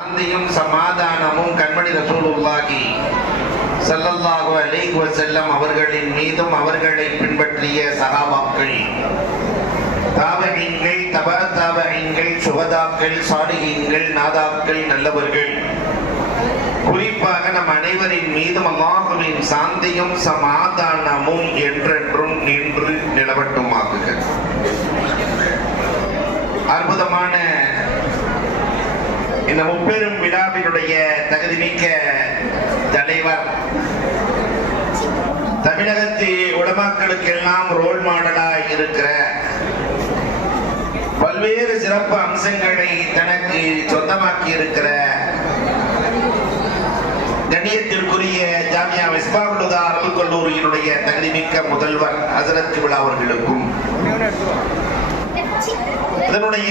சாந்தியும் சமாதானமும் கண்மணி ரசூலுல்லாஹி ஸல்லல்லாஹு அலைஹி வஸல்லம் அவர்களின் மீதும் அவர்களை பின்பற்றிய சஹாபாக்கள், தாபீங்கள், தபா தாபீங்கள், சுஹதாக்கள், சாலிஹீன்கள், நாதாக்கள், நல்லவர்கள், குறிப்பாக நம் அனைவரின் மீதும் அல்லாஹ்வின் சாந்தியும் சமாதானமும் என்றென்றும் நின்று நிலவட்டுமாகுக. அற்புதமான இந்த முப்பெரும் விழாவினுடைய தகுதிமிக்க தலைவர், தமிழகத்து உலமாக்களுக்கெல்லாம் ரோல் மாடலாய் இருக்கிற, பல்வேறு சிறப்பு அம்சங்களை தனக்கு சொந்தமாக்கி இருக்கிற கண்ணியத்திற்குரிய ஜாமியா மிஸ்பாஹுல் ஹுதா அரபு கல்லூரியினுடைய தகுதிமிக்க முதல்வர் ஹசரத் விழா அவர்களுக்கும், இதனுடைய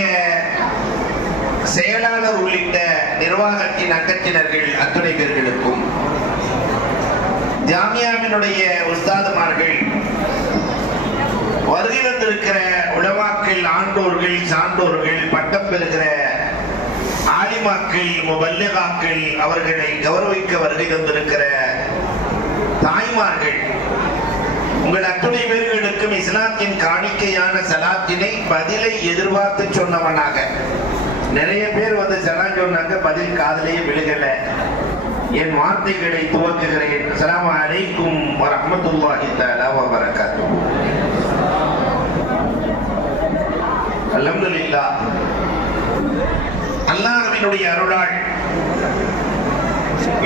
செயலாளர் உள்ளிட்ட நிர்வாகத்தின் அங்கத்தினர்கள் அத்துணை பேர்களுக்கும், ஜாமியாவினுடைய உஸ்தாதுமார்கள், வருகை வந்திருக்கிற உலமாக்கள், ஆண்டோர்கள், சான்றோர்கள், பட்டம் பெறுகிற ஆலிமாக்கள், முபல்லிகாக்கள், அவர்களை கௌரவிக்க வருகை தந்திருக்கிற தாய்மார்கள், உங்கள் அத்துணை பேர்களுக்கும் இஸ்லாத்தின் காணிக்கையான சலாத்தினை பதிலை எதிர்பார்த்து சொன்னவனாக, நிறைய பேர் வந்து சலாம் சொன்னாங்க, பதில் காதலையே விழுகல. என் வார்த்தைகளை துவக்குகிறேன். அஸ்ஸலாமு அலைக்கும் வரஹ்மத்துல்லாஹி தஆலா வ பரகாத்துஹு. அல்ஹம்துலில்லாஹ், அல்லாஹ்வினுடைய அருளால்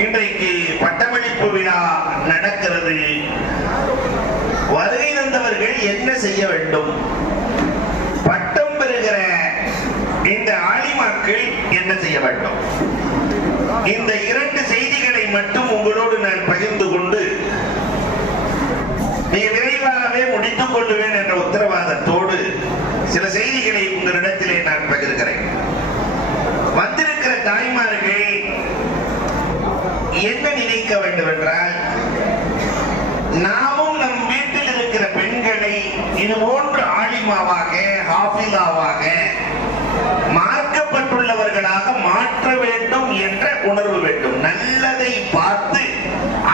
இன்றைக்கு பட்டமளிப்பு விழா நடக்கிறது. வருகை தந்தவர்கள் என்ன செய்ய வேண்டும், பட்டம் பெறுகிற இந்த ஆலிமாக்கள் என்ன செய்ய வேண்டும், இந்த இரண்டு செய்திகளை மட்டும் உங்களோடு நான் பகிர்ந்து கொண்டு மிக விரைவாகவே முடித்துக் கொள்ளுவேன் என்ற உத்தரவாதத்தோடு சில செய்திகளை உங்களிடத்திலே நான் பகிர்கிறேன். வந்திருக்கிற தாய்மார்கள் என்ன நினைக்க வேண்டும் என்றால், நாமும் நம் வீட்டில் இருக்கிற பெண்களை இது போன்ற ஆலிமாவாக, ஹாஃபிலாவாக, மார்க்கப்பட்டுள்ளவர்களாக மாற்ற வேண்டும் என்ற உணர்வு வேண்டும். நல்லதை பார்த்து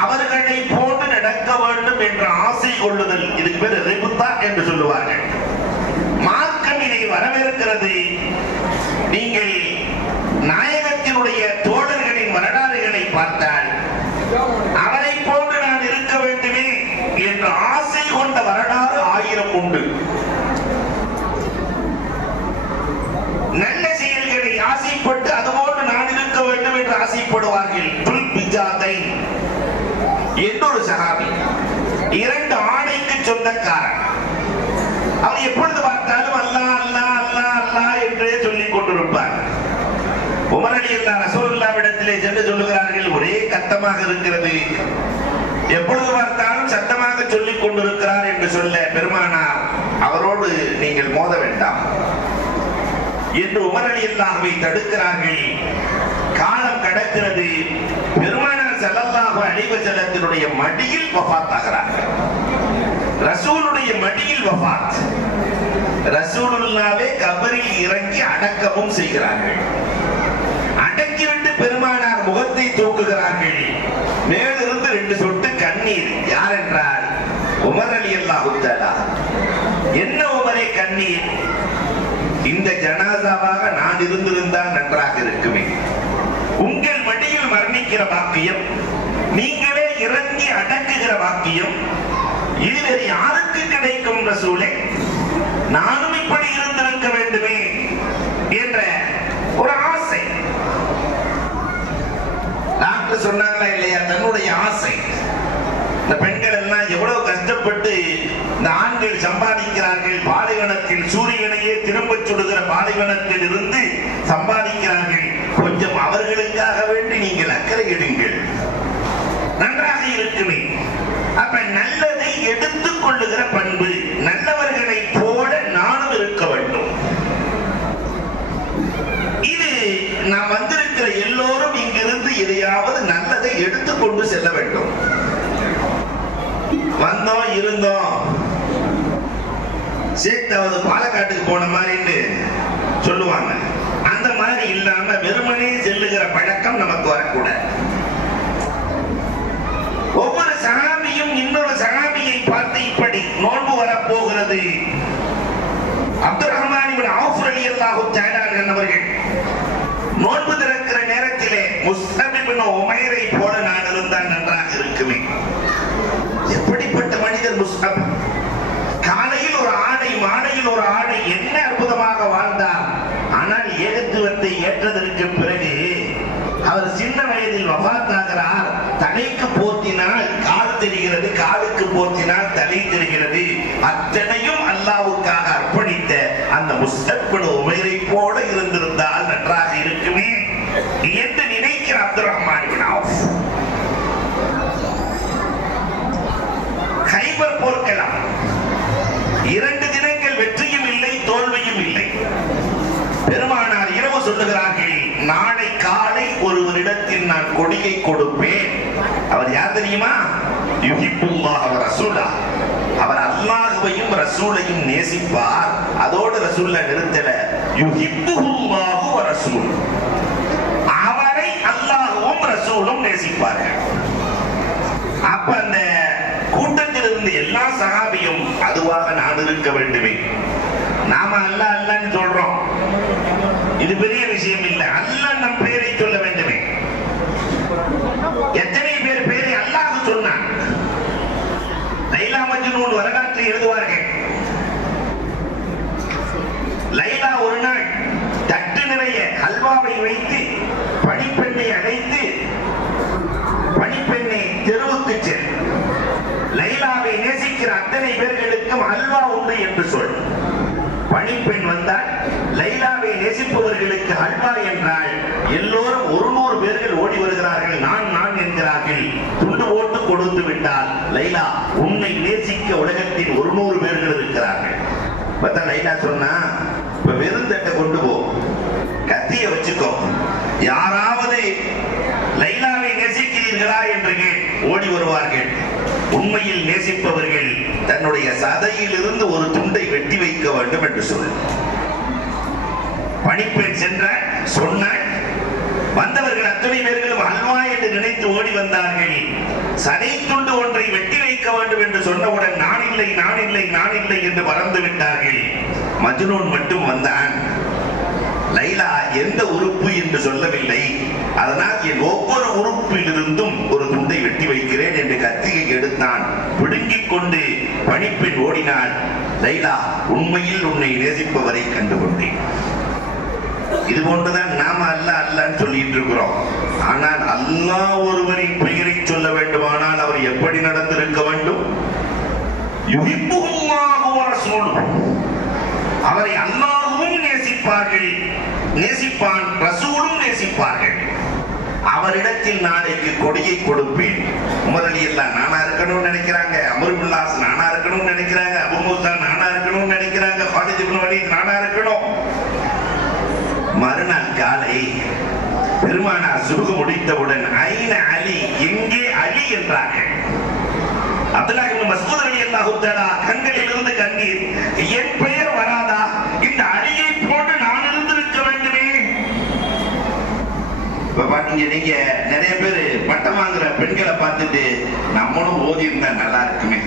அவர்களை போன்று நடக்க வேண்டும் என்ற ஆசை கொள்ளுதல், இதுக்கு பேர் ரிபுத்தா என்று சொல்லுவார்கள். மார்க்கம் இதை வரவேற்கிறது. நீங்கள் நாயகத்தினுடைய தோழர்களின் வரலாறுகளை பார்த்தால், அவரை போன்று நான் இருக்க வேண்டுமே என்ற ஆசை கொண்ட வரலாறு 1000 உண்டு. நல்ல செயல்களை ஆசைப்பட்டு அதுபோன்று நான் இருக்க வேண்டும் என்று ஆசைப்படுவார்கள். என்னொரு சஹாபி, 2 ஆணைக்கு சொந்தக்காரன். அவர் எப்பொழுது பார்த்தாலும் அல்லாஹ் அல்லாஹ் அல்லாஹ் அல்லாஹ் என்றே சொல்லிக் கொண்டிருப்பார். உமர் ரலியல்லாஹு ரசூலுல்லாஹ்விடத்திலே சென்று சொல்லுகிறார்கள், ஒரே கத்தமாக இருக்கிறது, எப்பொழுது பார்த்தாலும் சத்தமாக சொல்லிக் கொண்டிருக்கிறார் என்று சொல்ல, பெருமானார் அவரோடு நீங்கள் மோத வேண்டாம் என்று உமர் ரலியல்லாஹுவை தடுக்கிறார்கள். காலம் கடக்கிறது. பெருமானார் ஸல்லல்லாஹு அலைஹி வஸல்லத்தினுடைய மடியில் வஃபாத் ஆகிறார்கள். ரசூலுடைய மடியில் வஃபாத். ரசூலுல்லாஹ்வே கபரில் இறங்கி அடக்கமும் செய்கிறார்கள். அடக்கிவிட்டு பெருமானார் முகத்தை தூக்குகிறார்கள். மேலிருந்து 2 சொட்டு கண்ணீர். யார் என்றால் உமர் ரலியல்லாஹு தஆலா. என்ன உமரே கண்ணீர்? இந்த ஜனாசாவாக நான் இருந்திருந்தால் நன்றாக இருக்குமே. உங்கள் மடியில் மரணிக்கிற பாக்கியம், நீங்களே இறங்கி அடக்குகிற பாக்கியம், இது வேறு யாருக்கு கிடைக்கும் ரசூலே? நானும் இப்படி இருந்திருக்க வேண்டுமே என்ற ஒரு ஆசை. டாக்டர் சொன்னாங்களா இல்லையா, தன்னுடைய ஆசை. இந்த பெண்கள் எல்லாம் எவ்வளவு கஷ்டப்பட்டு இந்த ஆண்கள் சம்பாதிக்கிறார்கள். பாலைவனத்தில் சூரியனையே திரும்ப சுடுகிற பாலைவனத்தில் இருந்து சம்பாதிக்கிறார்கள். கொஞ்சம் அவர்களுக்காக வேண்டி நீங்கள் அக்கறை எடுங்கள், நன்றாக இருக்குமே. அப்ப நல்லதை எடுத்துக் கொள்ளுகிற பண்பு, நல்லவர்களை போல நானும் இருக்க வேண்டும். இது நாம் வந்திருக்கிற எல்லோரும் இங்கிருந்து எதையாவது நல்லதை எடுத்துக்கொண்டு செல்ல வேண்டும். வந்தோம் இருந்தோம், சேத்தாவது பாலக்காட்டுக்கு போன மாதிரி சொல்லுவாங்க. அந்த மாதிரி இல்லாம வெறுமனே செல்லுகிற பழக்கம் பழக்கம் நமக்கு வரக்கூடாது. ஒவ்வொரு சஹாபியும் இன்னொரு சஹாபியை பார்த்து இப்படி நோன்பு வரப்போகிறது. அப்துல் ரஹ்மான் இப்னு அவுஃப் ரலியல்லாஹு தஆலா அவர்கள் நோன்பு திறக்கிற நேரத்திலே முஸ்அப் இப்னு உமைரை போல நான் இருந்தால் நன்றாக இருக்குமே. எப்படிப்பட்ட மனிதர் முஸ்அப்! காலையில் ஒரு ஆடை, மாலையில் ஒரு ஆடை, என்ன அற்புதமாக வாழ்ந்தார். ஆனால் ஏகத்துவத்தை ஏற்றதற்கு பிறகு அவர் சின்ன வயதில் வஃபாத்தாகிறார். தலைக்கு போர்த்தினால் கால் தெரிகிறது, காலுக்கு போர்த்தினால் தலை தெரிகிறது. அத்தனையும் அல்லாஹ்வுக்காக அர்ப்பணித்த அந்த முஸ்அப் இப்னு உமைரை போல இருந்திருந்தால் நன்றாக இருக்குமே என்று நினைக்கிற அப்துல் ரஹ்மான் இப்னு அவுஃப். கைபர் போர்க்கலாம் 2 தினங்கள் வெற்றியும் இல்லை, தோல்வியும் இல்லை. பெருமானார் இரவு சொல்லுகிறார்கள், நாளை காலை ஒருவரிடத்தில் நான் கொடியை கொடுப்பேன். அவர் யார் தெரியுமா? யுஹிப்புல்லாஹ் வ ரசூலஹ். அவர் அல்லாஹ்வையும் ரசூலையும் நேசிப்பார். அதோடு ரசூல்ல நிறுத்தல, யுஹிப்புல்லாஹ் வ ரசூல். அவரை அல்லாஹ்வும் ரசூலும் நேசிப்பார்கள். அப்ப அந்த கூட்டத்தில் இருந்து எல்லா சஹாபியும் அதுவாக நான் இருக்க வேண்டுமே. நாம அல்லாஹ் அல்லாஹ்னு சொல்றோம், இது பெரிய விஷயம் இல்லை. அல்லாஹ் நம் பெயரை சொல்ல வேண்டுமே. எத்தனை பேர் பெயரை அல்லாஹ் சொன்னான்? லைலா மஜ்னூன் வரலாற்றில் எழுதுவார்கள். லைலா ஒரு நாள் தட்டு நிறைய ஹல்வாவை வைத்து பணிப்பெண்ணை அழைத்து, பணிப்பெண்ணை தெருவுக்கு செல், லைலாவை நேசிக்கிற அத்தனை பேர்களுக்கும் ஹல்வா உண்டு என்று சொல். பணிப்பெண் வந்தால் லைலாவை நேசிப்பவர்களுக்கு ஹல்வா என்றால் எல்லோரும் 100 பேர்கள் ஓடி வருகிறார்கள். நான் என்கிறார்கள். துண்டு ஓட்டு கொடுத்து விட்டால் லைலா உன்னை நேசிக்க உலகத்தில் 100 பேர்கள் இருக்கிறார்கள். பார்த்தா லைலா சொன்னா, இப்ப வெறும் தட்டை கொண்டு போ, கத்திய வச்சுக்கோ, யாராவது லைலாவை நேசிக்கிறீர்களா என்று ஓடி வருவார்கள். உண்மையில் நேசிப்பவர்கள் தன்னுடைய சதையில் இருந்து ஒரு துண்டை வெட்டி வைக்க வேண்டும் என்று சொல். பணிப்பெண் சென்ற சொன்ன வந்தவர்கள் அத்தனை பேர்களும் அல்வா என்று நினைத்து ஓடி வந்தார்கள். சதை துண்டு ஒன்றை வெட்டி வைக்க வேண்டும் என்று சொன்னவுடன் நான் இல்லை, நான் இல்லை, நான் இல்லை என்று பறந்து விட்டார்கள். மஜ்னூன் மட்டும் வந்தான். லைலா எந்த உறுப்பு என்று சொல்லவில்லை. அதனால் என் ஒவ்வொரு உறுப்பிலிருந்தும் ஒரு துண்டை வெட்டி வைக்கிறேன் என்று கத்தியை எடுத்தான். பிடுங்கிக் கொண்டு பணிப்பெண் ஓடினாள். லைலா, உண்மையில் உன்னை நேசிப்பவரை கண்டுகொண்டேன். இது போன்றுதான் நாம அல்லாஹ் அல்லாஹ்னு சொல்லிட்டு இருக்கிறோம். ஆனால் அல்லாஹ் ஒருவரின் பெயரை சொல்ல வேண்டுமானால் அவர் எப்படி நடந்திருக்க வேண்டும்? யுஹிப்புல்லாஹு வ ரசூலுஹு. அவரை அல்லாஹ்வும் நேசிப்பார்கள், நேசிப்பான், ரசூலும் நேசிப்பார்கள். அவரிடத்தில் நாளைக்கு கொடியை கொடுப்பேன். உமர் ரலியல்லாஹு நானா இருக்கணும்னு நினைக்கிறாங்க, அம்ர் இப்னு ஆஸ் நானா இருக்கணும்னு நினைக்கிறாங்க, அபூ மூஸா நானா இருக்கணும்னு நினைக்கிறாங்க, ஹாலித் இப்னு வலீத் நானா இருக்கணும். மறுநாள் காலை பெருமானார் சுருகு முடித்தவுடன் ஐன அலி, எங்கே அலி என்றார்கள். அப்துல்லாஹ் இப்னு மஸ்ஊத் ரலியல்லாஹு தஆலா கண்களில் இருந்து கண்ணீர். என் பெயர் வராதா? இந்த அலியை போட்டு நான் இருந்திருக்க வேண்டுமே. இப்ப பாத்தீங்க, நீங்க நிறைய பேர் பட்டம் வாங்குற பெண்களை பார்த்துட்டு நம்மளும் ஓதி இருந்தா நல்லா இருக்குமே,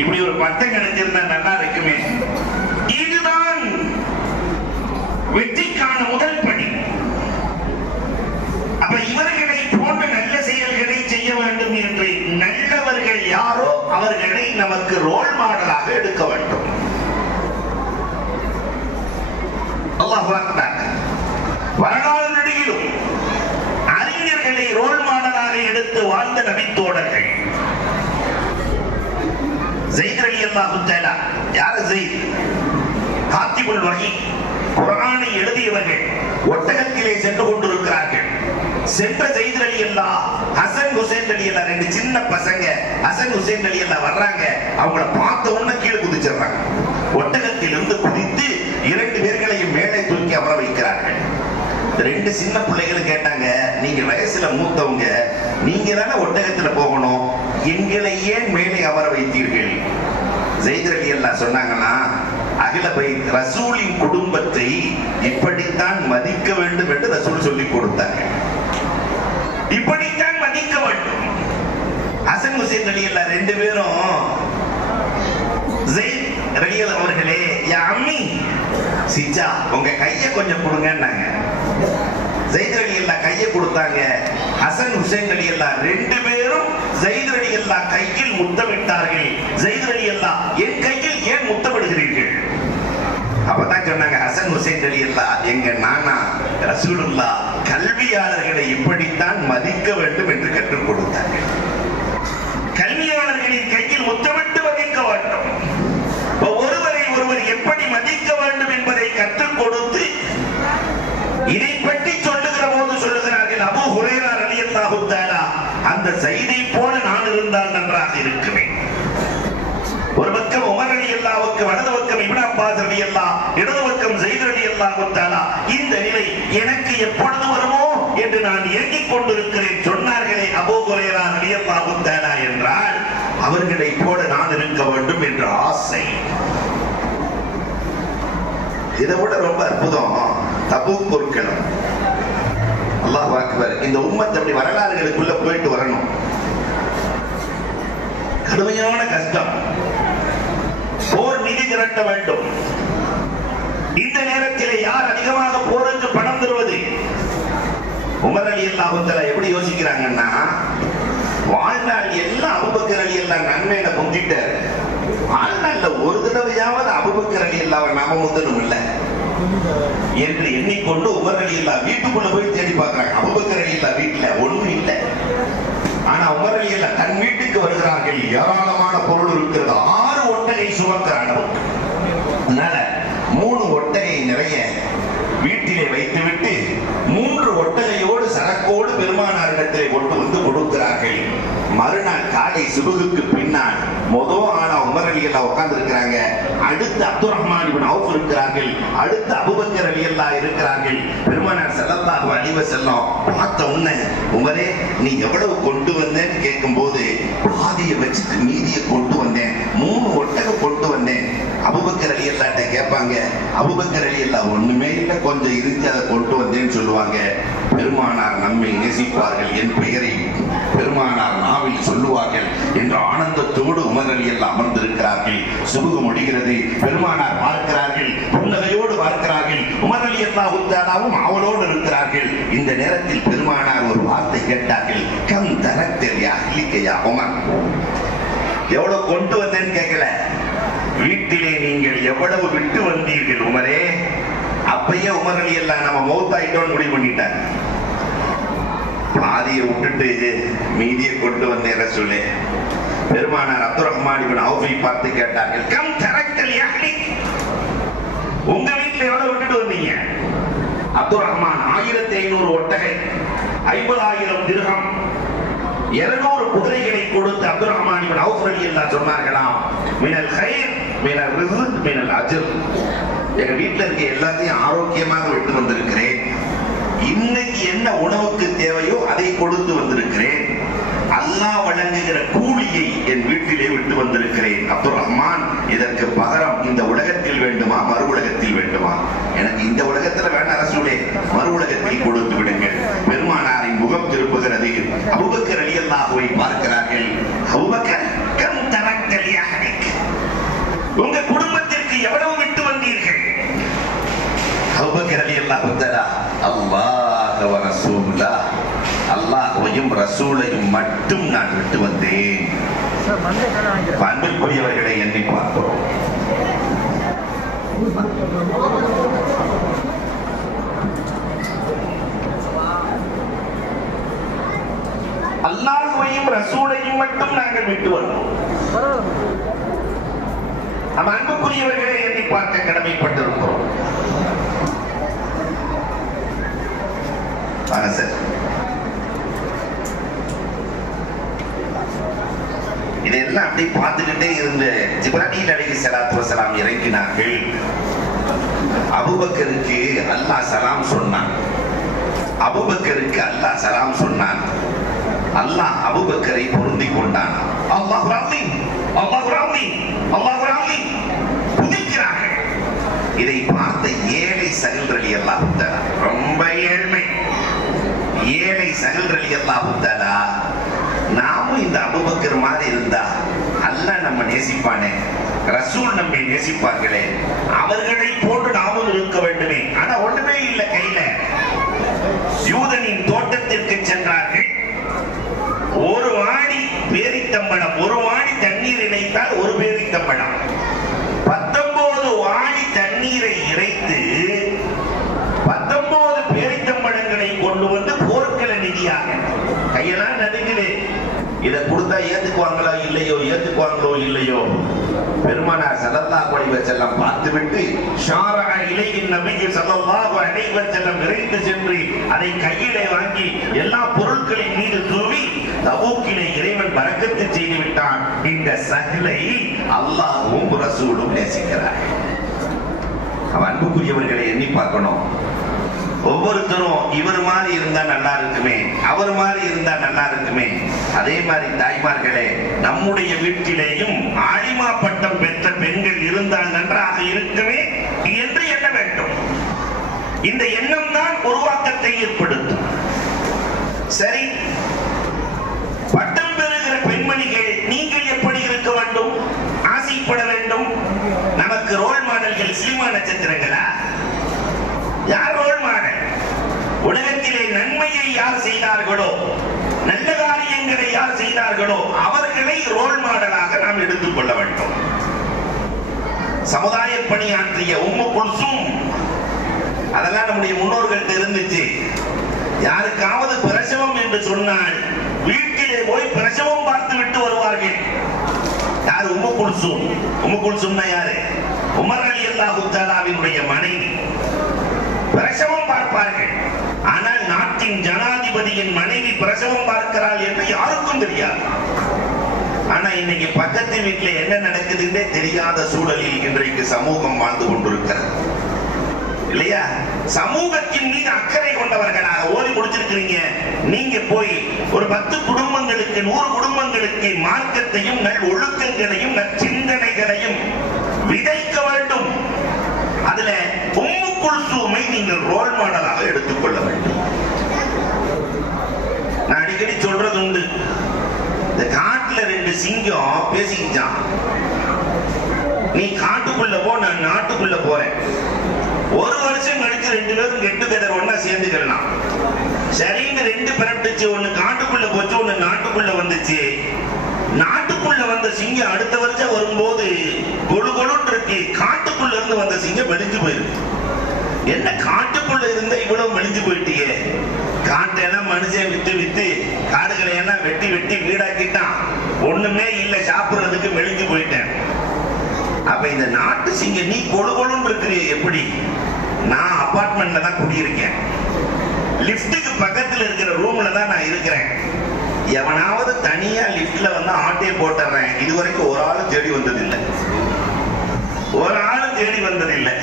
இப்படி ஒரு பட்டம் கிடைச்சிருந்தா நல்லா இருக்குமே. இதுதான் வெற்றிக்கான முதல் படி. அப்ப இவர்களை போன்ற நல்ல செயல்களை செய்ய வேண்டும் என்று நல்லவர்கள் யாரோ அவர்களை நமக்கு ரோல் மாடலாக எடுக்க வேண்டும். அல்லாஹ் அக்பர். வரலாறு நடிகிலும் அறிஞர்களை ரோல் மாடலாக எடுத்து வாழ்ந்த நபித்தோழர்கள். ஸைத் ரலியல்லாஹு தஆலா. யார் ஸைத்? காத்திபுல் வஹி, குர்ஆனை எழுதியவர்கள். ஒட்டகத்திலே சென்று கொண்டிருக்கிறார்கள். சென்ற ஸைத் ரலியல்லாஹு, ஹசன் ஹுசைன் ரலியல்லாஹு, 2 சின்ன பசங்க ஹசன் ஹுசைன் ரலியல்லாஹு வர்றாங்க. அவங்கள பார்த்த உடனே கீழே குதிச்சிடுறாங்க. ஒட்டகத்திலிருந்து குதித்து 2 பேர்களையும் மேலே தூக்கி அமர வைக்கிறார்கள். 2 சின்ன பிள்ளைகளும் கேட்டாங்க, நீங்க வயசுல மூத்தவங்க, நீங்க தானே ஒட்டகத்துல போகணும், எங்களை ஏன் மேலே அமர வைத்தீர்கள்? ஸைத் ரலியல்லாஹு சொன்னாங்கன்னா, அகில பைத் ரசூலின் குடும்பத்தை இப்படித்தான் மதிக்க வேண்டும் என்று ரசூல் சொல்லிக் கொடுத்தாங்க. ஹசன் ஹுசைன் ரலியல்லாஹு ரெண்டு பேரும் ஸைத் ரலியல்லாஹு அவர்களே யா அம்மி சிஜா உங்க கையை கொஞ்சம் கொடுங்கன்னாங்க. ஸைத் ரலியல்லாஹு கையை கொடுத்தாங்க. ஹசன் ஹுசைன் ரலியல்லாஹு ரெண்டு பேரும் ஸைத் ரலியல்லாஹு கையில் முத்தமிட்டார்கள். ஸைத் ரலியல்லாஹு என் கையில் ஏன் முத்தமிடுகிறீர்கள்? அப்பதான் சொன்னாங்க ஹசன் ஹுசைன் ரலியல்லாஹு எங்க நானா ரசூலுல்லாஹ் கல்வியாளர்களை இப்படித்தான் மதிக்க வேண்டும் என்று கற்றுக் கொடுத்தார்கள். கல்வியாளர்களின் கையில் முத்தமிட்டு மதிக்க வேண்டும். ஒருவரை ஒருவர் எப்படி மதிக்க வேண்டும் என்பதை கற்றுக் கொடுத்து இதை பற்றி சொல்லுகிற போது சொல்லுகிறார்கள் அபூ ஹுரைரா ரலியல்லாஹு தஆலா அந்த ஸைதை போல நான் இருந்தால் நன்றாக இருக்குமே. ஒரு பக்கம் உமர் ரலியல்லாஹுவுக்கு வலது பக்கம் இப்னு அப்பாஸ் ரலியல்லாஹு இடது பக்கம் ஸைத் ரலியல்லாஹு தஆலா இந்த நிலை எனக்கு எப்பொழுது வருமோ என்று நான் ஏங்கிக் கொண்டிருக்கிறேன் சொன்னார்களே அபூ ஹுரைரா ரலியல்லாஹு தஆலா என்றால் அவர்களை போல நான் இருக்க வேண்டும் என்ற ஆசை. இதை விட ரொம்ப அற்புதம் தபூக் போர்க்களம். அல்லாஹ் அக்பர். இந்த உம்மத் அப்படி வரலாறுகளுக்குள்ள போயிட்டு வரணும். கடுமையான கஷ்டம். போர் நிதி திரட்ட வேண்டும். இந்த நேரத்தில் யார் அதிகமாக போருக்கு பணம் தருவது? உமர் ரலியல்லாஹு தஆலா எப்படி யோசிக்கிறாங்கன்னா வாழ்நாள் எல்லாம் அபூபக்கர் ரலியல்லாஹு நன்மையில முந்திட்டார். வாழ்நாள்ல ஒரு தடவையாவது அபூபக்கர் ரலியல்லாஹு நாம முந்தணும் இல்ல என்று எண்ணிக்கொண்டு உமர் ரலியல்லாஹு வீட்டுக்குள்ள போய் தேடி பார்க்கிறாங்க. அபூபக்கர் ரலியல்லாஹு வீட்டுல ஒண்ணும் இல்லை. ஆனா உமர் ரலியல்லாஹு தன் வீட்டுக்கு வருகிறார்கள். ஏராளமான பொருள் இருக்கிறது. 6 ஒட்டகை சுமக்கிறாங்க. அதனால 3 ஒட்டகை நிறைய வீட்டிலே வைத்துவிட்டு 3 ஒட்டகையோடு சரக்கோடு பெருமானாரிடத்திலே கொண்டு வந்து கொடுக்கிறார்கள். மறுநாள் காலை சுபகுக்கு பின்னால் முதல் ஆனா உமர் ரலியல்லாஹு உட்கார்ந்து இருக்கிறாங்க. அடுத்து அப்துர் ரஹ்மான் இப்னு அவுஃப் இருக்கிறார்கள். அடுத்து அபூபக்கர் ரலியல்லாஹு இருக்கிறார்கள். பெருமானார் ஸல்லல்லாஹு அலைஹி வஸல்லம் பார்த்த உடனே உமரே நீ எவ்வளவு கொண்டு வந்தேன்னு கேட்கும்போது பாதியை வச்சுட்டு மீதியை கொண்டு வந்தேன், 3 ஒட்டகம் கொண்டு வந்தேன். அபூபக்கர் ரலியல்லாஹு கேட்பாங்க. அபூபக்கர் ரலியல்லாஹு ஒண்ணுமே இல்லை, கொஞ்சம் இருந்து அதை கொண்டு வந்தேன்னு சொல்லுவாங்க. பெருமானார் நம்மை நேசிப்பார்கள், என் பெயரை பெருமானார் நாவில் சொல்லுவார்கள் என்ற ஆனந்தத்தோடு உமர் ரலியல்லாஹு அமர்ந்திருக்கிறார்கள். சுபுகு முடிகிறது. பெருமானார் பார்க்கிறார்கள், புன்னகையோடு பார்க்கிறார்கள். உமர் ரலியல்லாஹு தஆலாவும் அவளோடு இருக்கிறார்கள். இந்த நேரத்தில் பெருமானார் ஒரு வார்த்தை கேட்டார்கள். கம் தரக்தல் யா அஹ்லிக யா உமர். எவ்வளவு கொண்டு வந்தேன்னு கேட்கல, வீட்டிலே நீங்கள் எவ்வளவு விட்டு வந்தீர்கள் உமரே. அப்பயே உமர் ரலியல்லாஹு நம்ம மௌத்தாயிட்டோன்னு முடிவு பண்ணிட்டார். பாதியை விட்டுட்டு மீதியை கொண்டு வந்தேன் ரசூலே. பெருமானார் அப்துர் ரஹ்மான் இப்னு அவுஃபை பார்த்து கேட்டார்கள், கம் தரக்தல் யா அஹ்லிக். உங்க வீட்டுல எவ்வளவு விட்டுட்டு வந்தீங்க? அப்துர் ரஹ்மான் 1500 ஒட்டகை, 50000 திர்ஹம், 200 குதிரைகளை கொடுத்து அப்துர் ரஹ்மான் இப்னு அவுஃப் ரலியல்லாஹு சொன்னார்களாம், மினல் கைர் மினல் ரிஸ்க் மினல் அஜர். எங்க வீட்டுல இருக்க எல்லாத்தையும் ஆரோக்கியமாக விட்டு வந்திருக்கிறேன். இன்னைக்கு என்ன உணவுக்கு தேவையோ அதை கொடுத்து வந்திருக்கிறேன். அல்லாஹ் வழங்குகிற கூலியை என் வீட்டிலே விட்டு வந்திருக்கிறேன். அப்துர் ரஹ்மான், இதற்கு பகரம் இந்த உலகத்தில் வேண்டுமா மறு உலகத்தில் வேண்டுமா? எனக்கு இந்த உலகத்தில் வேண்டாம் ரசூலே, மறு உலகத்தில் கொடுத்து விடுங்கள். பெருமானாரின் முகம் திருப்புகிறது. அபூபக்கர் ரலியல்லாஹுவை பார்க்கிறார்கள். அபூபக்கர் கம் தரக்தல் யா அஹ்லிக். உங்க குடும்பத்திற்கு எவ்வளவு விட்டு வந்தீர்கள்? அபூபக்கர் ரலியல்லாஹு தஆலா அல்லாஹ் வ ரசூலுல்லாஹ், அல்லாஹ்வையும் ரசூலையும் மட்டும் நான் விட்டு வந்தேன். அன்பிற்குரியவர்களை எண்ணி பார்க்கிறோம். அல்லாஹ்வையும் ரசூலையும் மட்டும் நாங்கள் விட்டு வந்தோம். நம்ம அன்புக்குரியவர்களை எண்ணி பார்க்க கடமைப்பட்டிருக்கிறோம். சார், இதெல்லாம் அப்படி பார்த்துக்கிட்டே இருந்து ஜிப்ராயில் அலைஹிஸ்ஸலாத்து வஸலாம் இறங்கினார்கள். அபூபக்கருக்கு அல்லாஹ் சலாம் சொன்னான். அபூபக்கருக்கு அல்லாஹ் சலாம் சொன்னான். அல்லாஹ் அபூபக்கரை பொருந்திக் கொண்டான். அல்லாஹ் ரப்பி அல்லாஹ் ரப்பி அல்லாஹ் ரப்பி புதிக்கிறார்கள். இதை பார்த்த ஏழை சஹல் ரலியல்லாஹு தஆலா, ரொம்ப ஏழ்மை ஏழை சஹல் ரலியல்லாஹு தஆலா நாமும் இந்த அபூபக்கர் மாதிரி இருந்தா அல்லாஹ் நம்ம நேசிப்பானே, ரசூல் நம்மை நேசிப்பார்களே, அவர்களை போன்று நாமும் இருக்க வேண்டுமே. ஆனா ஒண்ணுமே இல்லை கையில. யூதனின் தோட்டத்திற்கு சென்றார்கள். ஒரு வாடி பேரித்தம்பழம், ஒரு வாடி தண்ணீர் இறைத்தால் ஒரு பேரித்தம்பழம். 19 வாடி தண்ணீரை இறைத்து 19 பேரித்தம்பழங்களை கொண்டு வந்து போர்க்கள நிதியாக. கையெல்லாம் நடுங்குது. இதை கொடுத்தா ஏத்துக்குவாங்களோ இல்லையோ, ஏத்துக்குவாங்களோ இல்லையோ. பெருமானார் ஸல்லல்லாஹு அலைஹி வஸல்லம் பார்த்துவிட்டு ஷாரஅ இலைஹி நபி ஸல்லல்லாஹு அலைஹி வஸல்லம் விரைந்து சென்று அதை கையிலே வாங்கி எல்லா பொருட்களின் மீது தூவி தபூக்கிலே இறைவன் பரக்கத்து செய்து விட்டான். இந்த சஹலை அல்லாஹ்வும் ரசூலும் நேசிக்கிறார். அன்புக்குரியவர்களை எண்ணி பார்க்கணும். ஒவ்வொருத்தரும் இவர் மாதிரி இருந்தா நல்லா இருக்குமே, அவர் மாதிரி இருந்தா நல்லா இருக்குமே. அதே மாதிரி தாய்மார்களே, நம்முடைய வீட்டிலேயும் ஆலிமா பட்டம் பெற்ற பெண்கள் இருந்தால் நன்றாக இருக்குமே என்று எண்ண வேண்டும். இந்த எண்ணம் தான் உருவாக்கத்தை ஏற்படுத்தும். சரி, பட்டம் பெறுகிற பெண்மணிகள் நீங்கள் எப்படி இருக்க வேண்டும், ஆசைப்பட வேண்டும்? நமக்கு ரோல் மாடல்கள் சினிமா நட்சத்திரங்களா? யார் ரோல் மாடல்? உலகத்திலே நன்மையை யார் செய்தார்களோ, நல்ல காரியங்களை யார் செய்தார்களோ அவர்களை ரோல் மாடலாக நாம் எடுத்துக் கொள்ள வேண்டும். சமுதாய பணியாற்றிய உம்மு குல்சூம், அதெல்லாம் நம்முடைய முன்னோர்கள் இருந்துச்சு. யாருக்காவது பிரசவம் என்று சொன்னால் வீட்டிலே போய் பிரசவம் பார்த்து விட்டு வருவார்கள். யார்? உம்மு குல்சூம். உம்மு குல்சூம்னா யாரு? உமர் ரலியல்லாஹு தஆலாவினுடைய மனைவி. பிரசவம் பார்ப்பார்கள். ஆனால் நாட்டின் ஜனாதிபதியின் மனைவி பிரசவம் பார்க்கிறாள் என்று யாருக்கும் தெரியாது. ஆனா இன்னைக்கு பக்கத்து வீட்டில் என்ன நடக்குதுன்னே தெரியாத சூழலில் இன்றைக்கு சமூகம் வாழ்ந்து கொண்டிருக்கிறது இல்லையா? சமூகத்தின் மீது அக்கறை கொண்டவர்களாக ஓடி முடிச்சிருக்கிறீங்க. நீங்க போய் ஒரு 10 குடும்பங்களுக்கு 100 குடும்பங்களுக்கு மார்க்கத்தையும் நல் ஒழுக்கங்களையும் நற்சிந்தனைகளையும் விதைக்க வேண்டும். அதுல உம்மு குல்சூமை நீங்கள் ரோல் மாடலாக எடுத்துக்கொள்ள வேண்டும். நான் அடிக்கடி சொல்றது உண்டு. இந்த காட்டுல 2 சிங்கம் பேசிக்கிச்சான். நீ காட்டுக்குள்ள போ, நான் நாட்டுக்குள்ள போறேன். ஒரு வருஷம் கழிச்சு 2 பேரும் கெட்டு கெதர் ஒன்னா சேர்ந்துக்கலாம். சரின்னு 2 பிறப்பிச்சு. ஒண்ணு காட்டுக்குள்ள போச்சு, ஒண்ணு நாட்டுக்குள்ள வந்துச்சு. நாட்டுக்குள்ள வந்த சிங்கம் அடுத்த வருஷம் வரும்போது கொழு கொழுன்னு இருக்கு. காட்டுக்குள்ள இருந்து வந்த சிங்கம் மெலிஞ்சு போயிருக்கு. என்ன காட்டுக்குள்ள இருந்த இவ்வளவு மெலிஞ்சு போயிட்டீங்க? காட்டெல்லாம் மனுஷன் வித்து வித்து காடுகளை எல்லாம் வெட்டி வெட்டி வீடாக்கிட்டான். ஒண்ணுமே இல்ல, சாப்பிடுறதுக்கு மெலிஞ்சு போயிட்டேன். அப்ப இந்த நாட்டு சிங்கம், நீ கொழு கொழுன்னு இருக்கிறீ எப்படி? நான் அபார்ட்மெண்ட்ல தான் குடியிருக்கேன். லிப்டுக்கு பக்கத்துல இருக்கிற ரூம்ல தான் நான் இருக்கிறேன். எவனாவது தனியா லிப்ட்ல வந்து ஆட்டையை போட்டுறேன். இதுவரைக்கும் ஒரு ஆளும் தேடி வந்ததில்லை. ஒரு ஆளும் தேடி வந்ததில்லை.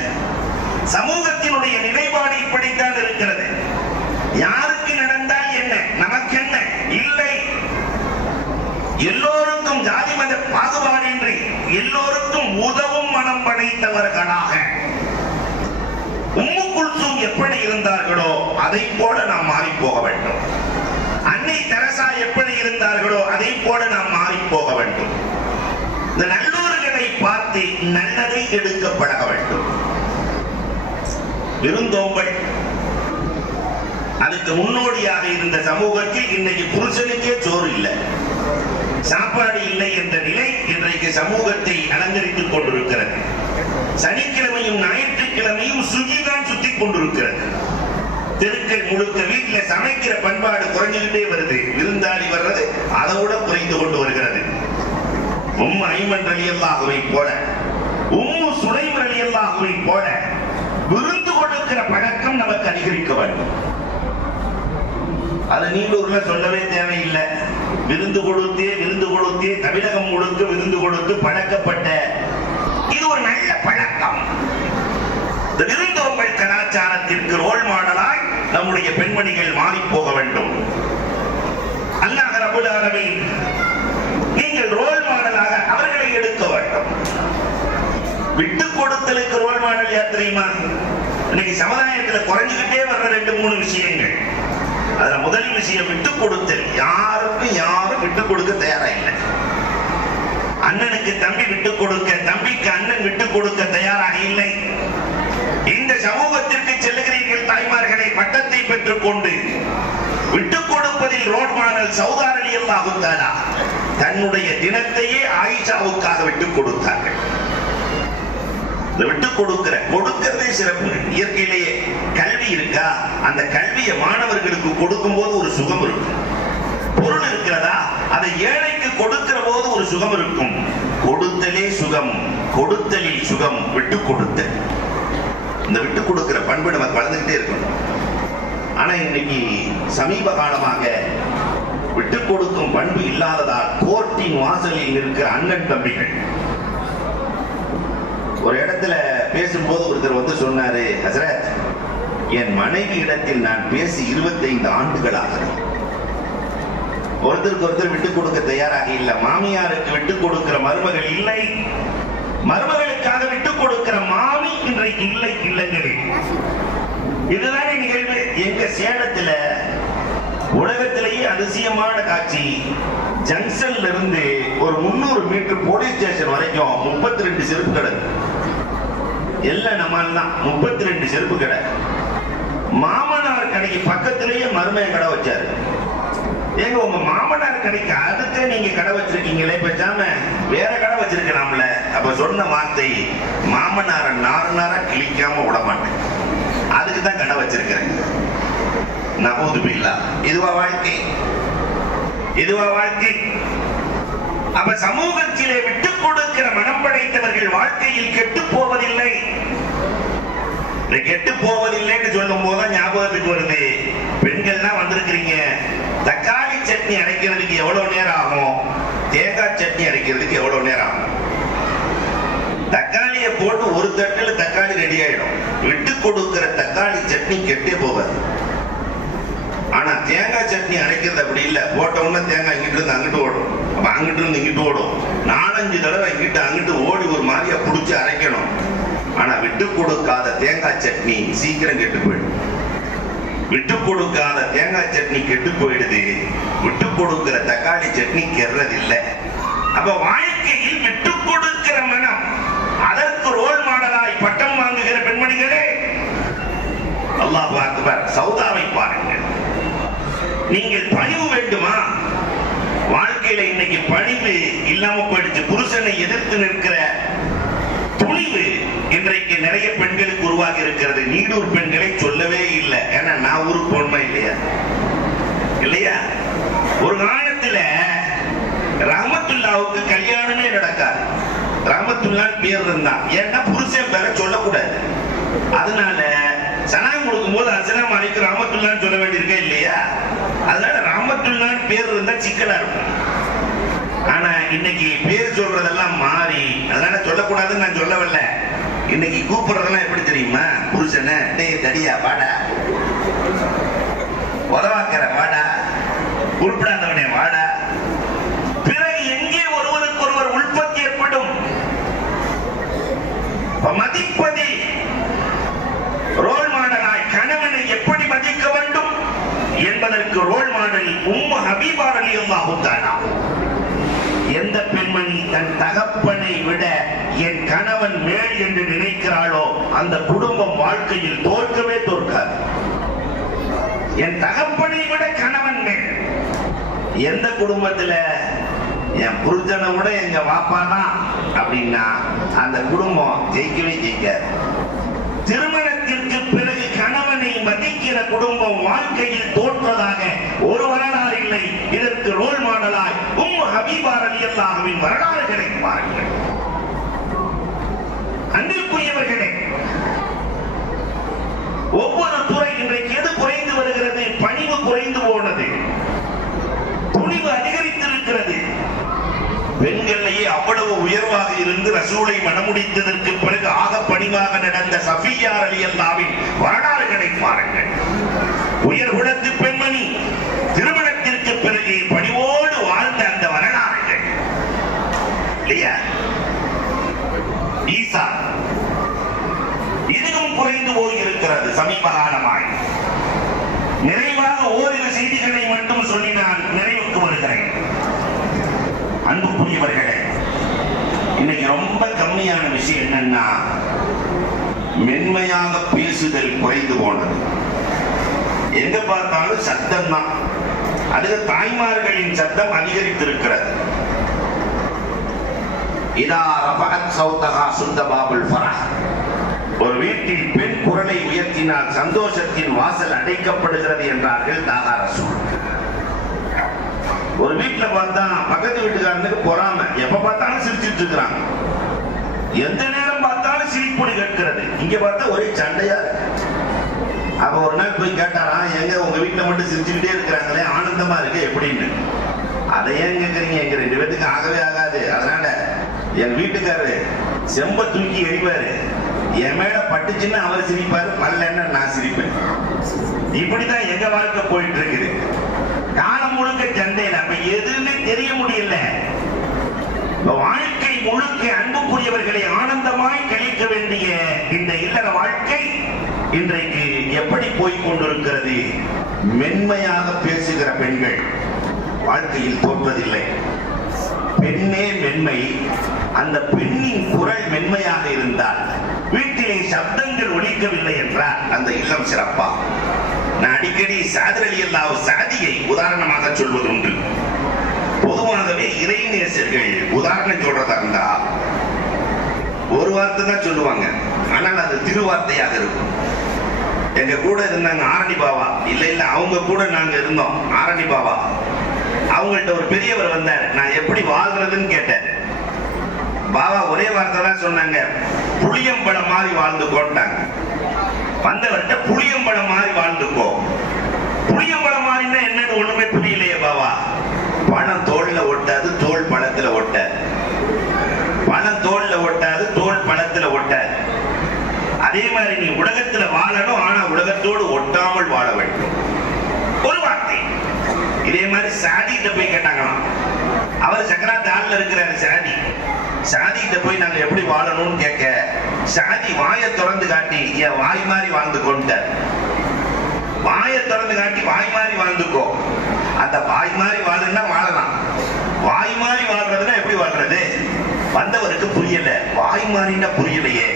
சமூகத்தினுடைய நிலைப்பாடு இப்படித்தான் இருக்கிறது. யாருக்கு நடந்தால் என்ன, நமக்கு என்ன இல்லை. எல்லோருக்கும் ஜாதி மத பாகுபாடின்றி எல்லோருக்கும் உதவும் மனம் படைத்தவர்களாக உம்மு குல்சூம் எப்படி இருந்தார்களோ அதை போல நாம் மாறி போக வேண்டும். அன்னை தெரசா எப்படி இருந்தார்களோ அதை போல நாம் மாறி போக வேண்டும். இந்த நல்லோர்களை பார்த்து நல்லதை எடுக்க பழக வேண்டும். விருந்தோம்பல் அதுக்கு முன்னோடியாக இருந்த சமூகத்தில் இன்னைக்கு புருஷனுக்கே சோறு இல்லை, சாப்பாடு இல்லை என்ற நிலை இன்றைக்கு சமூகத்தை அலங்கரித்துக் கொண்டிருக்கிறது. சனிக்கிழமையும் ஞாயிற்றுக்கிழமையும் சுகிதான் சுத்தி கொண்டிருக்கிறது. தெருக்கள் முழுக்க வீட்டுல சமைக்கிற பண்பாடு குறைஞ்சுக்கிட்டே வருது. விருந்தாளி வர்றது அதோட குறைந்து கொண்டு வருகிறது. உம்மு ஐமன் ரலியல்லாஹுவை போல, உம்மு சுலைம் ரலியல்லாஹுவை போல விருந்து கொடுக்கிற பழக்கம் நமக்கு அதிகரிக்க வேண்டும். அது நீண்டூர்ல சொல்லவே தேவையில்லை. விருந்து கொடுத்தே தமிழகம் முழுக்க விருந்து கொடுத்து பழக்கப்பட்ட இது ஒரு நல்ல பழக்கம். இந்த விருந்தோம்பல் கலாச்சாரத்திற்கு ரோல் மாடலாய் நம்முடைய பெண்மணிகள் மாறி போக வேண்டும். அல்லாஹ் ரப்பல் ஆலமீன் நீங்கள் ரோல் மாடலாக அவர்களை எடுக்க வேண்டும். விட்டு கொடுத்தலுக்கு ரோல் மாடல் யார் தெரியுமா? இன்னைக்கு சமுதாயத்தில் குறைஞ்சுக்கிட்டே வர்ற 2-3 விஷயங்கள். அதுல முதல் விஷயம் விட்டு கொடுத்தல். யாருக்கும் யாரும் விட்டு விட்டு கொடுக்க தயாரா இல்லை. அண்ணனுக்கு தம்பி விட்டு கொடுக்க, தம்பிக்கு அண்ணன் விட்டு கொடுக்க தயாராக இல்லை. இந்த சமூகத்திற்கு செல்லுகிறீர்கள் தாய்மார்களை, பட்டத்தை பெற்றுக் கொண்டு விட்டுக் கொடுப்பதில் ரோல் மாடல் சௌதா ரலியல்லாஹு தஆலா தன்னுடைய தினத்தையே ஆயிஷாவுக்காக விட்டுக் கொடுத்தார்கள். விட்டுக் கொடுக்கிறதே சிறப்பு. இயற்கையிலேயே கல்வி இருக்கா, அந்த கல்வியை மாணவர்களுக்கு கொடுக்கும் போது ஒரு சுகம் இருக்கும். பொருள் இருக்கிறதா, அதை ஏழைக்கு கொடுக்கிற போது ஒரு சுகம் இருக்கும். கொடுத்தலே சுகம், கொடுத்தலில் சுகம். விட்டு கொடுத்தல், இந்த விட்டு கொடுக்கிற பண்பு நமக்கு வளர்ந்துகிட்டே இருக்கணும். ஆனா இன்னைக்கு சமீப காலமாக விட்டு கொடுக்கும் பண்பு இல்லாததால் கோர்ட்டின் வாசலில் இருக்கிற அண்ணன் தம்பிகள். ஒரு இடத்துல பேசும்போது ஒருத்தர் வந்து சொன்னாரு, ஹசரத், என் மனைவி இடத்தில் நான் பேசி 25 ஆண்டுகளாக ஒருத்தருக்கு ஒருத்தர் விட்டு கொடுக்க தயாராக இல்லை. மாமியாருக்கு விட்டு கொடுக்கிற மருமகள் இல்லை, மருமகளுக்காக விட்டு கொடுக்கிற மாமி இன்றைக்கு இல்லை. இல்லைங்களே, இதுதானே நிகழ்வு. எங்க சேலத்துல உலகத்திலேயே அதிசயமான காட்சி. ஜங்ஷன்ல இருந்து ஒரு 300 மீட்டர் போலீஸ் ஸ்டேஷன் வரைக்கும் 32 செருப்பு கடை. எல்லாம் நம்மால் தான் 32 செருப்பு கடை. மாமனார் கடைக்கு பக்கத்திலேயே மருமைய கடை வச்சாரு. ஏங்க, உங்க மாமனார் கடைக்கு அதுக்கு நீங்க கடை வச்சிருக்கீங்களே, பேசாம வேற கடை வச்சிருக்கலாம்ல. அப்ப சொன்ன வார்த்தை, மாமனார நாரா கிழிக்காம விட மாட்டேன், அதுக்கு தான் கடை வச்சிருக்கிறேன். நபூது பில்லா. இதுவா வாழ்க்கை? இதுவா வாழ்க்கை? அப்ப சமூகத்திலே விட்டுக் கொடுக்கிற மனம் படைத்தவர்கள் வாழ்க்கையில் கெட்டு போவதில்லை. கெட்டு போவதில்லைன்னு சொல்லும் போதுதான் ஞாபகத்துக்கு வருது, பெண்கள்லாம் வந்திருக்கிறீங்க, தக்காளி சட்னி அரைக்கிறதுக்கு எவ்வளவு நேரம் ஆகும், தேங்காய் சட்னி அரைக்கிறதுக்கு எவ்வளவு நேரம் ஆகும்? தக்காளியை போட்டு ஒரு தட்டுல தக்காளி ரெடி ஆயிடும். விட்டு கொடுக்கிற தக்காளி சட்னி கெட்டே போவாது. ஆனா தேங்காய் சட்னி அரைக்கிறது அப்படி இல்லை. போட்ட உடனே தேங்காய் இங்கிட்டு இருந்து அங்கிட்டு ஓடும், அப்ப அங்கிட்டு இருந்து இங்கிட்டு ஓடும். 4-5 தடவை இங்கிட்டு அங்கிட்டு ஓடி ஒரு மாதிரியா புடிச்சு அரைக்கணும். ஆனா விட்டு கொடுக்காத தேங்காய் சட்னி சீக்கிரம் கெட்டு போயிடும். விட்டு கொடுக்காத தேங்காய் சட்னி கெட்டு போயிடுது, விட்டு கொடுக்கிற தக்காளி சட்னி கெடுறதில்லை. அப்ப வாழ்க்கையில் விட்டு கொடுக்கிற மனம், அதற்கு ரோல் மாடலாய் பட்டம் வாங்குகிற பெண்மணிகளே, அல்லாஹ் அக்பர். சௌதாவை பாருங்கள். நீங்கள் பணிவு வேண்டுமா? வாழ்க்கையில இன்னைக்கு பணிவு இல்லாம போயிடுச்சு. புருஷனை எதிர்த்து நிற்கிற துணிவு இன்றைக்கு நிறைய பெண்களுக்கு உருவாகி இருக்கிறது. நீடூர் பெண்களை சொல்லவே இல்லை. ஏன்னா நான் ஊருக்கு போனோமா இல்லையா? இல்லையா? ஒரு காலத்துல ரஹமத்துல்லாவுக்கு கல்யாணமே நடக்காது. ரஹமத்துல்லான்னு பேர் இருந்தான். ஏன்னா புருஷன் பேரை சொல்லக்கூடாது. அதனால சலாம் கொடுக்கும் போது அஸ்ஸலாமு அலைக்கும் ரஹமத்துல்லான்னு சொல்ல வேண்டியிருக்கா இல்லையா? அதனால ரஹமத்துல்லான்னு பேர் இருந்தா சிக்கலா இருக்கும். ஆனா இன்னைக்கு பேர் சொல்றதெல்லாம் மாறி, அதனால சொல்லக்கூடாதுன்னு நான் சொல்லவில்லை. இன்னைக்கு கூப்பிடுறதெல்லாம் எப்படி தெரியுமா? புருஷனை டேய் தடியா வாடா, உதவாக்கிற வாடா, உட்படாதவனே வாடா. பிறகு எங்கே ஒருவருக்கு ஒருவர் உற்பத்தி ஏற்படும்? மதிப்பதி ரோல் மாடலாய் கணவனை எப்படி மதிக்க வேண்டும் என்பதற்கு ரோல் மாடல் உம்மு ஹபீபா ரலியல்லாஹு தஆலா. எந்த பெண்மணி தன் தகப்பனை விட என் கணவன் மேல் என்று நினைக்கிறாளோ அந்த குடும்பம் வாழ்க்கையில் தோற்கவே தோற்காது. என் தகப்பனை விட கணவன் மேல். எந்த குடும்பத்துல என் புருஷனை விட எங்க வாப்பாதான் அப்படின்னா அந்த குடும்பம் ஜெயிக்கவே ஜெயிக்காது. திருமணத்திற்கு பிறகு கணவனை மதிக்கிற குடும்பம் வாழ்க்கையில் தோற்றதாக ஒரு வரலாறு இல்லை. இதற்கு ரோல் மாடலாய் உம்மு ஹபீபா ரலியல்லாஹுவின் வரலாறுகளை பாருங்கள். அன்பிற்குரியவர்களே, ஒவ்வொரு துறை இன்றைக்கு எது குறைந்து வருகிறது? பணிவு குறைந்து போனது, துணிவு அதிகரித்திருக்கிறது. பெண்களிலேயே அவ்வளவு உயர்வாக இருந்து ரசூலை மணமுடித்ததற்கு பிறகு ஆக பணிவாக நடந்த சஃபியா ரலியல்லாஹுவின் வரலாறுகளை பாருங்கள். உயர் குலத்து பெண்மணி திருமணத்திற்கு பிறகு பணிவோடு வாழ்ந்த அந்த வரலாறுகள் இல்லையா? ஈசா இதுவும் குறைந்து போயிருக்கிறது சமீப காலமாய். நிறைவாக ஓரிரு செய்திகளை மட்டும் சொல்லி நான் நிறைவுக்கு வருகிறேன். அன்புக்குரியவர்களே, இன்னைக்கு ரொம்ப கம்மியான விஷயம் என்னன்னா, மென்மையாக பேசுதல் குறைந்து போனது. எங்க பார்த்தாலும் சத்தம் தான். அதுக்கு தாய்மார்களின் சத்தம் அதிகரித்திருக்கிறது. இதா ரஃபஅத் சௌதஹா சுத்த பாபுல் ஃபரஹ். ஒரு வீட்டில் பெண் குரலை உயர்த்தினால் சந்தோஷத்தின் வாசல் அடைக்கப்படுகிறது என்றார்கள் தாகா ரசூல். ஒரு வீட்டுல பார்த்தா பக்கத்து வீட்டுக்காரனுக்கு பொறாம, எப்ப பார்த்தாலும் சிரிச்சுட்டு இருக்கிறாங்க, எந்த நேரம் பார்த்தாலும் சிரிப்பொலி கேட்கிறது. இங்க பார்த்தா ஒரே சண்டையா இருக்கு. அப்ப ஒரு நாள் போய் கேட்டாரா, எங்க உங்க வீட்டுல மட்டும் சிரிச்சுக்கிட்டே இருக்கிறாங்களே, ஆனந்தமா இருக்கு எப்படின்னு. அதை ஏன் கேட்கறீங்க, எங்க 2 பேத்துக்கு ஆகவே ஆகாது. அதனால என் வீட்டுக்காரரு செம்ப தூக்கி எறிவாரு, என் மேல பட்டுச்சுன்னு அவர் சிரிப்பாரு, பல்லன்னு நான் சிரிப்பேன். இப்படிதான் எங்க வாழ்க்கை போயிட்டு இருக்குது. காலம் முழுக்க சண்டையில, அப்ப எதுவுமே தெரிய முடியல. வாழ்க்கை முழுக்க அன்புக்குரியவர்களை ஆனந்தமாய் கழிக்க வேண்டிய இந்த இல்லற வாழ்க்கை இன்றைக்கு எப்படி போய் கொண்டிருக்கிறது? மென்மையாக பேசுகிற பெண்கள் வாழ்க்கையில் தோற்றதில்லை. பெண்ணே மென்மை. அந்த பெண்ணின் குரல் மென்மையாக இருந்தால், வீட்டிலே சப்தங்கள் ஒலிக்கவில்லை என்றால் அந்த இல்லம் சிறப்பா. நான் அடிக்கடி சாதர் ரலியல்லாஹு சாதியை உதாரணமாக சொல்வதுண்டு. பொதுவாகவே இறைநேசர்கள் உதாரணம் சொல்றதா இருந்தா ஒரு வார்த்தை தான் சொல்லுவாங்க, ஆனால் அது திருவார்த்தையாக இருக்கும். எங்க கூட இருந்தாங்க ஆரணி பாவா, இல்ல அவங்க கூட நாங்க இருந்தோம் ஆரணி பாவா. அவங்கள்ட்ட ஒரு பெரியவர் வந்தார், நான் எப்படி வாழ்றதுன்னு கேட்டேன். பாபா ஒரே வார்த்தை தான் சொன்னாங்க, புளியம்பழம் மாதிரி வாழ்ந்துக்கோட்டாங்க. வந்தவர்கிட்ட புளியம்பழம் மாதிரி வாழ்ந்துக்கோ. புளியம்பழம் மாதிரின்னா என்னன்னு ஒண்ணுமே புரியலையே பாபா. பணம் தோல்ல ஒட்டாது, தோல் பழத்துல ஒட்டாது. பணம் தோல்ல ஒட்டாது, தோல் பழத்துல ஒட்டாது. அதே மாதிரி நீ உலகத்துல வாழணும், ஆனா உலகத்தோடு ஒட்டாமல் வாழ வேண்டும். ஒரு வார்த்தை. இதே மாதிரி சாதிகிட்ட போய் கேட்டாங்களாம். அவர் சக்கராத்து ஆள்ல இருக்கிறாரு சாதி. சாதிகிட்ட போய் நாங்க எப்படி வாழணும்னு கேட்க, சாதி வாயை திறந்து காட்டி என் வாய் மாதிரி வாழ்ந்து கொண்டார். வாயை திறந்து காட்டி வாய் மாதிரி வாழ்ந்துக்கோ. அந்த வாய் மாதிரி வாழணும்னா வாழலாம், வாய் மாதிரி வாழ்றதுன்னா எப்படி வாழ்றது? வந்தவருக்கு புரியல, வாய் மாதிரின்னா புரியலையே.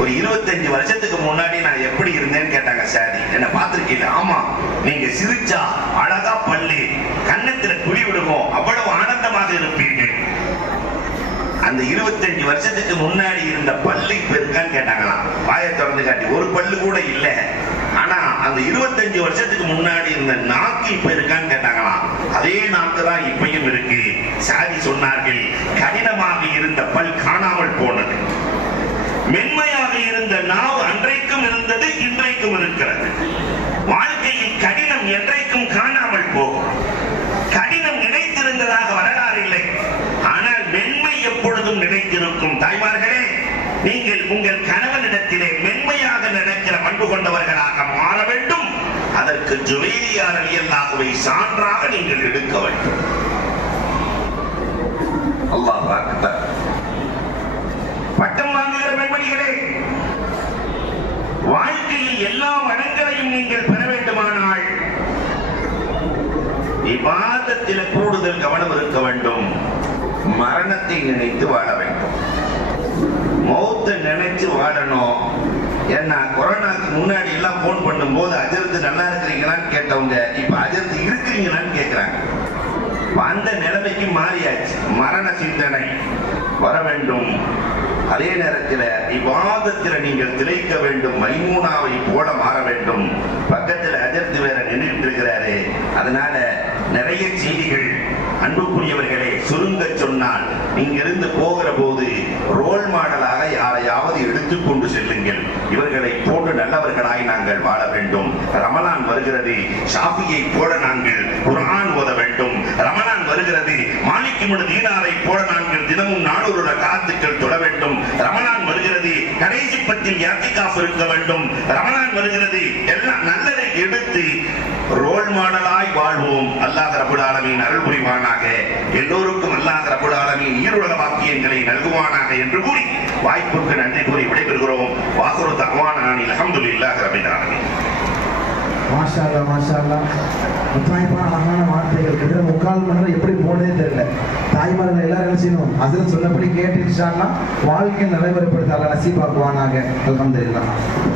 ஒரு 25 வருஷத்துக்கு முன்னாடி நான் எப்படி இருந்தேன்னு கேட்டாங்க சாதி. என்ன பார்த்திருக்கீங்க? ஆமா, நீங்க சிரிச்சா அழகா பல்லு, கன்னத்துல குழி விடுவோம், அவ்வளவு ஆனந்தமாக இருப்பீர்கள். அந்த 25 வருஷத்துக்கு முன்னாடி இருந்த பல்லு இப்ப இருக்கான்னு கேட்டாங்களாம். வாயை திறந்து காட்டி ஒரு பல்லு கூட இல்ல. ஆனா அந்த 25 வருஷத்துக்கு முன்னாடி இருந்த நாக்கு இப்ப இருக்கான்னு கேட்டாங்களாம். அதே நாக்கு தான் இப்பயும் இருக்கு. சாதி சொன்னார்கள், கடினமாக இருந்த பல் காணாமல் போனது. மென்மையாக இருந்த நாவு அன்றைக்கும் இருந்தது, இன்றைக்கும் இருக்கிறது. வாழ்க்கையில் கடினம் என்றைக்கும் காணாமல் போகும். கடினம் நினைத்திருந்ததாக வரலாறு இல்லை, ஆனால் மென்மை எப்பொழுதும் நினைத்திருக்கும். தாய்மார்களே, நீங்கள் உங்கள் கணவனிடத்திலே மென்மையாக நடக்கிற பண்பு கொண்டவர்களாக மாற வேண்டும். அதற்கு ஜுவைரியார் ரலியல்லாஹுவை சான்றாக நீங்கள் எடுக்க வேண்டும். அல்லாஹ் அக்பர். பட்டம் வாங்குகிற பெண்மணிகளே, வாழ்க்கையில் எல்லா வளங்களையும் நீங்கள் பெற வேண்டுமானால் இபாதத்தில கூடுதல் கவனம் இருக்க வேண்டும். மரணத்தை நினைத்து வாழ வேண்டும். மௌத்தை நினைச்சு வாழணும். ஏன்னா கொரோனாக்கு முன்னாடி எல்லாம் போன் பண்ணும் போது அஜர்த்து நல்லா இருக்கிறீங்களான்னு கேட்டவங்க இப்ப அஜர்த்து இருக்கிறீங்களான்னு கேட்கிறாங்க. அந்த நிலைமைக்கு மாறியாச்சு. மரண சிந்தனை வர வேண்டும். அதே நேரத்தில் இபாதத்தில் நீங்கள் திளைக்க வேண்டும். மைமூனாவை போல மாற வேண்டும். பக்கத்தில் அஜர்த்து வேற நின்றுட்டு இருக்கிறாரு. அதனால நிறைய செய்திகள். அன்புக்குரியவர்களே, சுருங்க சொன்னால், இங்கிருந்து போகிற போது ரோல் மாடலாக யாரையாவது எடுத்துக்கொண்டு செல்லுங்கள். இவர்களை போன்று நல்லவர்களாய் நாங்கள் வாழ வேண்டும். ரமலான் வருகிறது, ஷாஃபியை போல நாங்கள் குர்ஆன் ஓத வேண்டும். ரமலான் வருகிறது, மாலிக் இப்னு தீனாரை போல நாங்கள் தினமும் 400 ரக்காத்துக்கள் தொழ வேண்டும். ரமலான் வருகிறது, கடைசி பத்தில் இஅ்திகாஃப் இருக்க வேண்டும். ரமலான் வருகிறது, எல்லாம் நல்லதை எடுத்து ரோல் மாடலாய் வாழ்வோம். அல்லாஹ் ரப்பல் ஆலமீன் அருள் புரிவானாக. எல்லோருக்கும் அல்லாஹ் ரப்பல் ஆலமீன் ஈருலக வாக்கியங்களை நல்குவானாக என்று கூறி வாய்ப்புக்கு நன்றி கூறி விடைபெறுகிறோம். வாகுரு தஅவானா அல்ஹம்துலில்லாஹி ரப்பில் ஆலமீன். மாஷா அல்லா மாஷா அல்லா. முத்தாய்ப்பான அழகான வார்த்தைகள். கிட்ட 3/4 மணி நேரம் எப்படி போனதே தெரியல. தாய்மார்கள் எல்லாரும் என்ன செய்யணும்? ஹஸ்ரத் சொன்னபடி கேட்டு இன்ஷா அல்லாஹ் வாழ்க்கை நடைமுறைப்படுத்த அல்லாஹ் நசீபாக்குவானாக. அல்ஹம்துலில்லாஹ்.